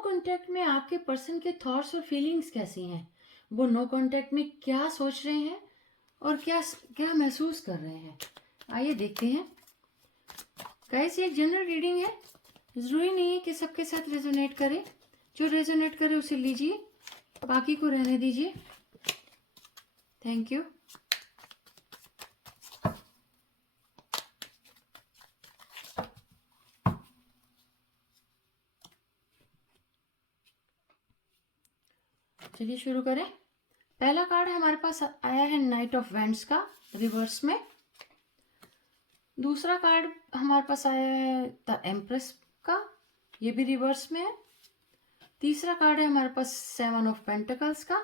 Contact में आपके person के थॉट्स और फीलिंग्स कैसी हैं? वो नो कांटेक्ट में क्या सोच रहे हैं और क्या क्या महसूस कर रहे हैं? आइए देखते हैं। गाइस, ये एक जनरल रीडिंग है। ज़रूरी नहीं है कि सबके साथ रेजोनेट करे। जो रेजोनेट करे उसे लीजिए, बाकी को रहने दीजिए। Thank you. चलिए शुरू करें। पहला कार्ड हमारे पास आया है नाइट ऑफ वेंट्स का, रिवर्स में। दूसरा कार्ड हमारे पास आया है द एम्प्रेस का, ये भी रिवर्स में है। तीसरा कार्ड है हमारे पास 7 ऑफ पेंटिकल्स का।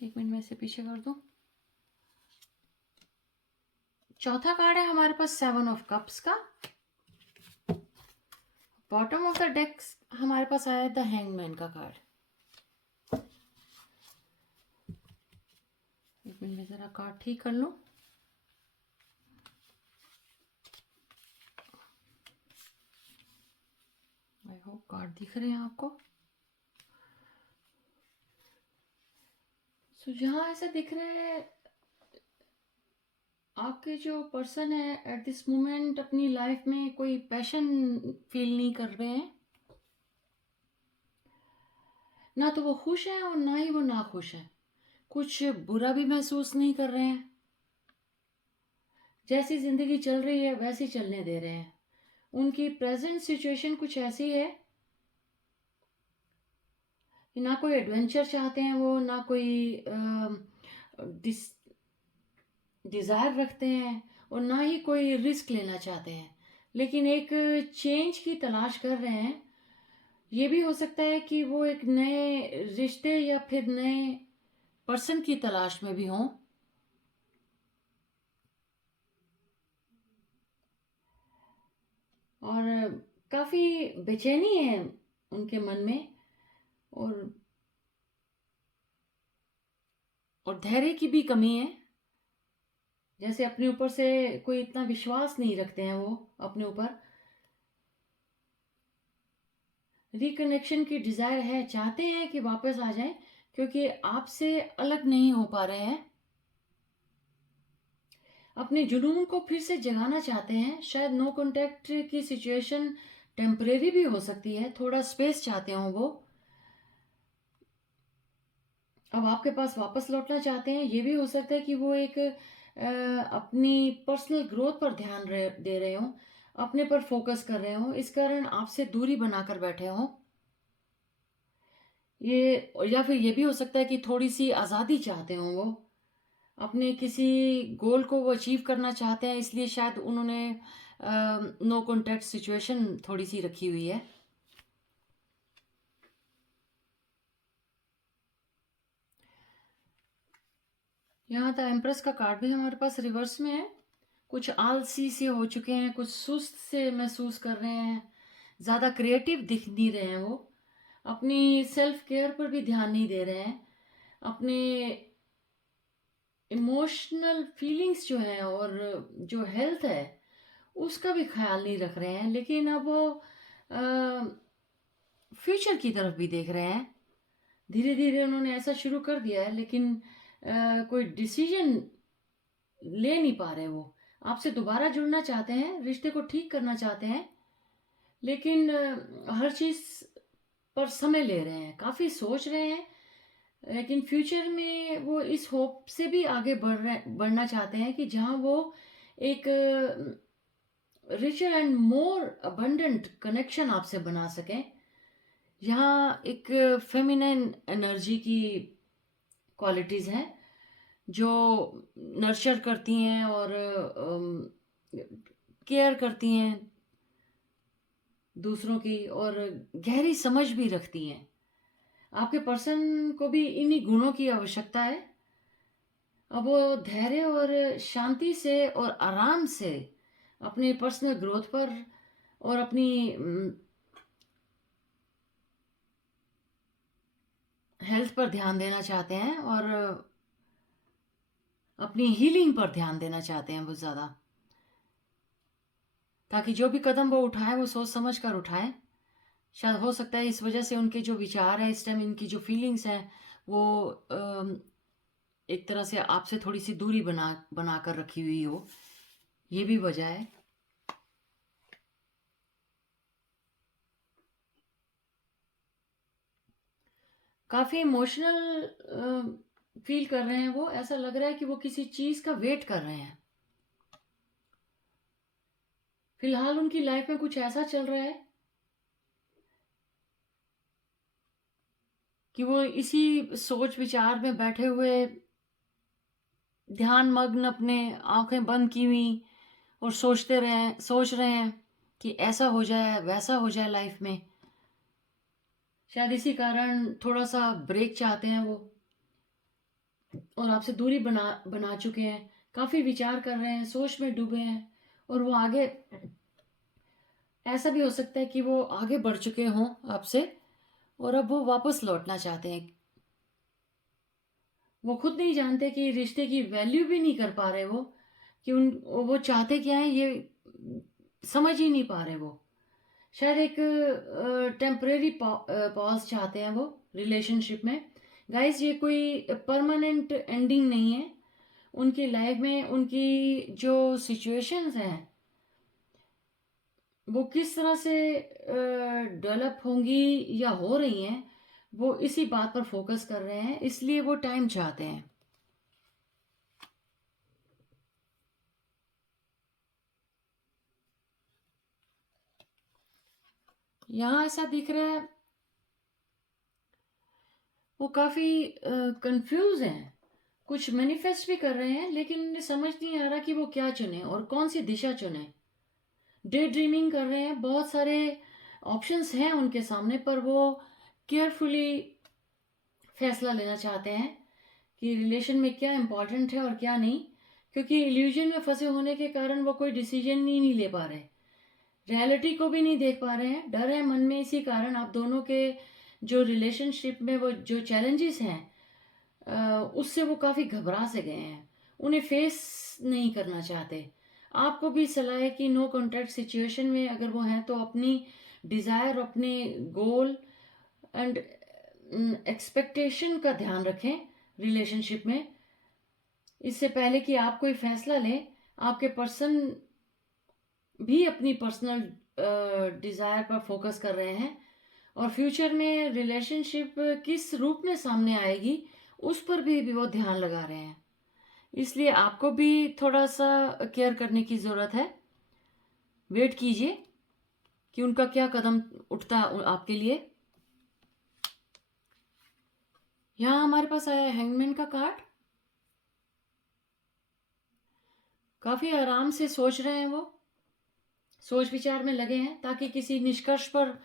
एक मिनट में इसे पीछे कर दूं। चौथा कार्ड है हमारे पास 7 ऑफ कप्स का। बॉटम ऑफ द डेक हमारे पास आया है द हैंगमैन का कार्ड। एक मिनट में जरा कार्ड ठीक कर लूं। आई होप कार्ड दिख रहे हैं आपको। सो जहां ऐसा दिख रहा है, आपके जो पर्सन है एट दिस मोमेंट अपनी लाइफ में कोई पैशन फील नहीं कर रहे हैं। ना तो वो खुश हैं और ना ही वो ना खुश हैं। कुछ बुरा भी महसूस नहीं कर रहे हैं। जैसी जिंदगी चल रही है वैसी चलने दे रहे हैं। उनकी प्रेजेंट सिचुएशन कुछ ऐसी है कि ना कोई एडवेंचर चाहते हैं वो, ना कोई डिज़ायर रखते हैं और ना ही कोई रिस्क लेना चाहते हैं, लेकिन एक चेंज की तलाश कर रहे हैं। ये भी हो सकता है कि वो एक नए रिश्ते या फिर नए पर्सन की तलाश में भी हों। और काफ़ी बेचैनी है उनके मन में, और धैर्य की भी कमी है। जैसे अपने ऊपर से कोई इतना विश्वास नहीं रखते हैं वो अपने ऊपर। रिकनेक्शन की डिज़ायर है, चाहते हैं कि वापस आ जाएं, क्योंकि आपसे अलग नहीं हो पा रहे हैं। अपने जुनून को फिर से जगाना चाहते हैं। शायद नो कांटेक्ट की सिचुएशन टेम्परेरी भी हो सकती है, थोड़ा स्पेस चाहते हो वो। अब आपके पास वापस लौटना चाहते हैं। ये भी हो सकता है कि वो एक अपनी पर्सनल ग्रोथ पर ध्यान दे रहे हो, अपने पर फोकस कर रहे हो, इस कारण आपसे दूरी बनाकर बैठे हो। ये, या फिर ये भी हो सकता है कि थोड़ी सी आज़ादी चाहते हो वो, अपने किसी गोल को वो अचीव करना चाहते हैं, इसलिए शायद उन्होंने नो कॉन्टैक्ट सिचुएशन थोड़ी सी रखी हुई है। यहाँ द एम्प्रेस का कार्ड भी हमारे पास रिवर्स में है। कुछ आलसी से हो चुके हैं, कुछ सुस्त से महसूस कर रहे हैं, ज़्यादा क्रिएटिव दिख नहीं रहे हैं वो, अपनी सेल्फ केयर पर भी ध्यान नहीं दे रहे हैं, अपने इमोशनल फीलिंग्स जो हैं और जो हेल्थ है उसका भी ख्याल नहीं रख रहे हैं। लेकिन अब वो फ्यूचर की तरफ भी देख रहे हैं। धीरे धीरे उन्होंने ऐसा शुरू कर दिया है, लेकिन कोई डिसीजन ले नहीं पा रहे वो। आपसे दोबारा जुड़ना चाहते हैं, रिश्ते को ठीक करना चाहते हैं, लेकिन हर चीज़ पर समय ले रहे हैं, काफ़ी सोच रहे हैं। लेकिन फ्यूचर में वो इस होप से भी आगे बढ़ना चाहते हैं कि जहाँ वो एक richer and more abundant connection आपसे बना सकें। यहाँ एक फेमिनिन एनर्जी की क्वालिटीज़ हैं जो नर्चर करती हैं और केयर करती हैं दूसरों की, और गहरी समझ भी रखती हैं। आपके पर्सन को भी इन्हीं गुणों की आवश्यकता है। अब वो धैर्य और शांति से और आराम से अपने पर्सनल ग्रोथ पर और अपनी हेल्थ पर ध्यान देना चाहते हैं और अपनी हीलिंग पर ध्यान देना चाहते हैं बहुत ज़्यादा, ताकि जो भी कदम वो उठाए वो सोच समझ कर उठाए, शायद हो सकता है इस वजह से उनके जो विचार हैं इस टाइम, इनकी जो फीलिंग्स हैं वो एक तरह से आपसे थोड़ी सी दूरी बना कर रखी हुई हो, ये भी वजह है। काफी इमोशनल फील कर रहे हैं वो, ऐसा लग रहा है कि वो किसी चीज का वेट कर रहे हैं। फिलहाल उनकी लाइफ में कुछ ऐसा चल रहा है कि वो इसी सोच विचार में बैठे हुए, ध्यान मग्न, अपने आंखें बंद की हुई और सोच रहे हैं कि ऐसा हो जाए वैसा हो जाए लाइफ में। शायद इसी कारण थोड़ा सा ब्रेक चाहते हैं वो, और आपसे दूरी बना चुके हैं। काफी विचार कर रहे हैं, सोच में डूबे हैं, और वो आगे, ऐसा भी हो सकता है कि वो आगे बढ़ चुके हों आपसे और अब वो वापस लौटना चाहते हैं। वो खुद नहीं जानते कि रिश्ते की वैल्यू भी नहीं कर पा रहे वो, कि वो चाहते क्या है ये समझ ही नहीं पा रहे वो। शायद एक टेम्परेरी पॉज चाहते हैं वो रिलेशनशिप में। गाइस, ये कोई परमानेंट एंडिंग नहीं है उनकी लाइफ में। उनकी जो सिचुएशंस हैं वो किस तरह से डेवलप होंगी या हो रही हैं, वो इसी बात पर फोकस कर रहे हैं, इसलिए वो टाइम चाहते हैं। यहाँ ऐसा दिख रहा है वो काफी कंफ्यूज हैं। कुछ मैनिफेस्ट भी कर रहे हैं लेकिन उन्हें समझ नहीं आ रहा कि वो क्या चुने और कौन सी दिशा चुने। डे ड्रीमिंग कर रहे हैं, बहुत सारे ऑप्शंस हैं उनके सामने, पर वो केयरफुली फैसला लेना चाहते हैं कि रिलेशन में क्या इंपॉर्टेंट है और क्या नहीं, क्योंकि इल्यूजन में फंसे होने के कारण वो कोई डिसीजन ही नहीं ले पा रहे, रियलिटी को भी नहीं देख पा रहे हैं, डर है मन में। इसी कारण आप दोनों के जो रिलेशनशिप में वो जो चैलेंजेस हैं उससे वो काफ़ी घबरा से गए हैं, उन्हें फेस नहीं करना चाहते। आपको भी सलाह है कि नो कॉन्टैक्ट सिचुएशन में अगर वो हैं तो अपनी डिज़ायर, अपने गोल एंड एक्सपेक्टेशन का ध्यान रखें रिलेशनशिप में। इससे पहले कि आप कोई फैसला लें, आपके पर्सन भी अपनी पर्सनल डिज़ायर पर फोकस कर रहे हैं, और फ्यूचर में रिलेशनशिप किस रूप में सामने आएगी उस पर भी वो ध्यान लगा रहे हैं। इसलिए आपको भी थोड़ा सा केयर करने की ज़रूरत है। वेट कीजिए कि उनका क्या कदम उठता है आपके लिए। यहाँ हमारे पास आया हैंगमैन का कार्ड। काफ़ी आराम से सोच रहे हैं वो, सोच विचार में लगे हैं ताकि किसी निष्कर्ष पर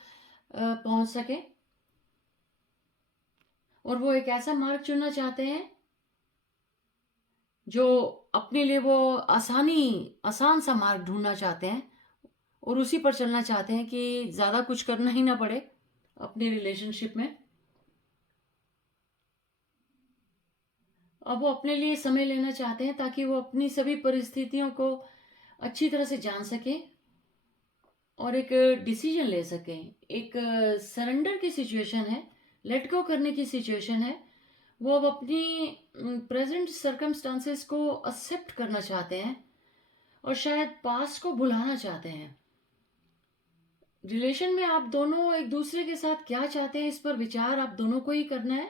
पहुंच सके, और वो एक ऐसा मार्ग चुनना चाहते हैं जो अपने लिए वो आसान सा मार्ग ढूंढना चाहते हैं, और उसी पर चलना चाहते हैं कि ज़्यादा कुछ करना ही ना पड़े अपने रिलेशनशिप में। अब वो अपने लिए समय लेना चाहते हैं ताकि वो अपनी सभी परिस्थितियों को अच्छी तरह से जान सकें और एक डिसीजन ले सकें। एक सरेंडर की सिचुएशन है, लेट गो करने की सिचुएशन है। वो अब अपनी प्रेजेंट सर्कमस्टांसेस को एक्सेप्ट करना चाहते हैं और शायद पास्ट को भुलाना चाहते हैं। रिलेशन में आप दोनों एक दूसरे के साथ क्या चाहते हैं इस पर विचार आप दोनों को ही करना है,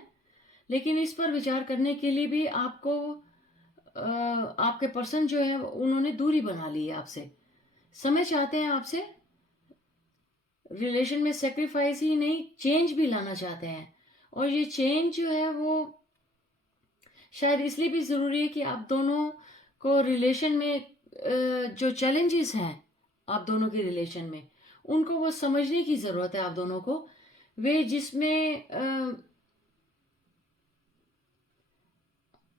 लेकिन इस पर विचार करने के लिए भी आपको आपके पर्सन जो है उन्होंने दूरी बना ली है आपसे, समय चाहते हैं आपसे। रिलेशन में सेक्रीफाइस ही नहीं, चेंज भी लाना चाहते हैं, और ये चेंज जो है वो शायद इसलिए भी ज़रूरी है कि आप दोनों को रिलेशन में जो चैलेंजेस हैं आप दोनों के रिलेशन में, उनको वो समझने की ज़रूरत है आप दोनों को। वे जिसमें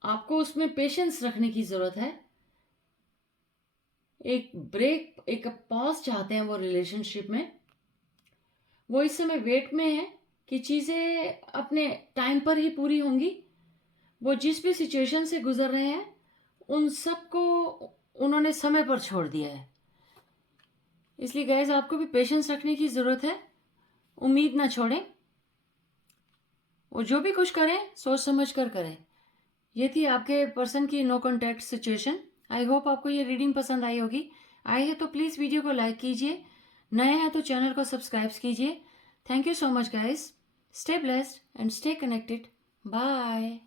आपको उसमें पेशेंस रखने की ज़रूरत है। एक ब्रेक, एक पॉज चाहते हैं वो रिलेशनशिप में। वो इस समय वेट में है कि चीज़ें अपने टाइम पर ही पूरी होंगी। वो जिस भी सिचुएशन से गुजर रहे हैं उन सबको उन्होंने समय पर छोड़ दिया है। इसलिए गाइज आपको भी पेशेंस रखने की ज़रूरत है, उम्मीद ना छोड़ें और जो भी कुछ करें सोच समझ कर करें। ये थी आपके पर्सन की no contact situation. I hope आपको ये रीडिंग पसंद आई होगी। आई है तो प्लीज़ वीडियो को लाइक कीजिए, नए हैं तो चैनल को सब्सक्राइब कीजिए। Thank you so much guys. Stay blessed and stay connected. Bye.